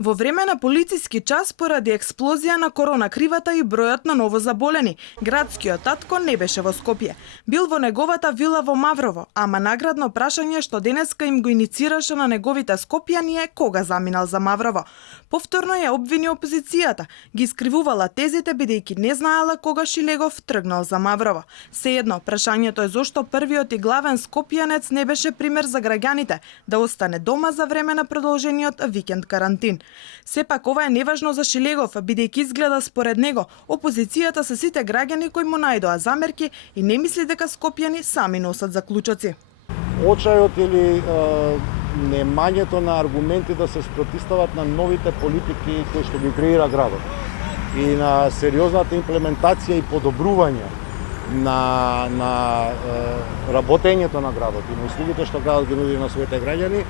Во време на полициски час поради експлозија на корона кривата и бројот на новозаболени, градскиот татко не беше во Скопје. Бил во неговата вила во Маврово, ама наградно прашање што денеска им го иницираше на неговите скопјани е кога заминал за Маврово. Повторно ја обвини опозицијата, ги искривувала тезите бидејќи не знаела кога Шилегов тргнал за Маврово. Сеедно, прашањето е зошто првиот и главен скопјанец не беше пример за граѓаните да остане дома за време на продолжениот викенд карантин. Сепак ова е неважно за Шилегов, бидејќи изгледа според него опозицијата се сите граѓани кои му најдоа замерки и не мисли дека скопјани сами носат заклучоци. Очајот или немањето на аргументи да се спротивстават на новите политики кои што ги креира градот и на сериозната имплементација и подобрување на работењето на градот и на услугите што градот ги нуди на своите граѓани,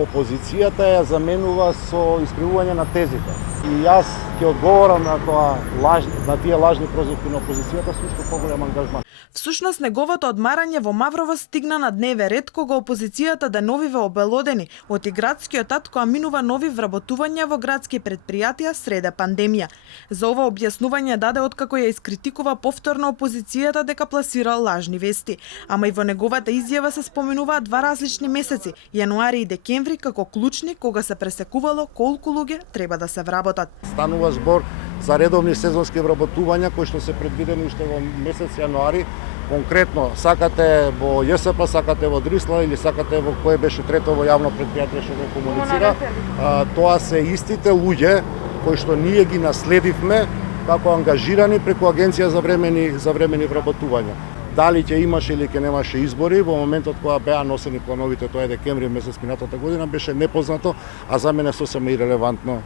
опозицијата ја заменува со искривување на тезите. И јас ќе одговорам на тие лажни прозивки на опозицијата со уште поголем ангажман. Всушност, неговото одмарање во Маврово стигна на дневен ред кога опозицијата деновиве обелодени оти градскиот татко аминува нови вработувања во градски предпријатија среде пандемија. За ова објаснување даде откако ја искритикува повторно опозицијата дека пласира лажни вести. Ама и во неговата изјава се споменуваат два различни месеци, јануари и декември, како клучни кога се пресекувало колку луѓе треба да се вработат. Станува збор за редовни сезонски вработувања кои што се предвидени уште во месец јануари. Конкретно, сакате во ЈСП, сакате во Дрисла или сакате во кое беше трето во јавно предпријатие што го комуницира, тоа се истите луѓе кои што ние ги наследивме како ангажирани преку Агенција за времени вработувања. Дали ќе имаше или ќе немаше избори, во моментот кога беа носени плановите, тоа е декември месец минатата година, беше непознато, а за мене сосема ирелевантно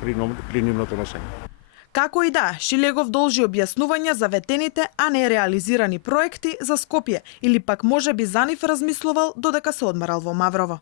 при нивното носење. Како и да, Шилегов должи објаснувања за ветените, а не реализирани проекти за Скопје, или пак можеби за нив размислувал додека се одмарал во Маврово.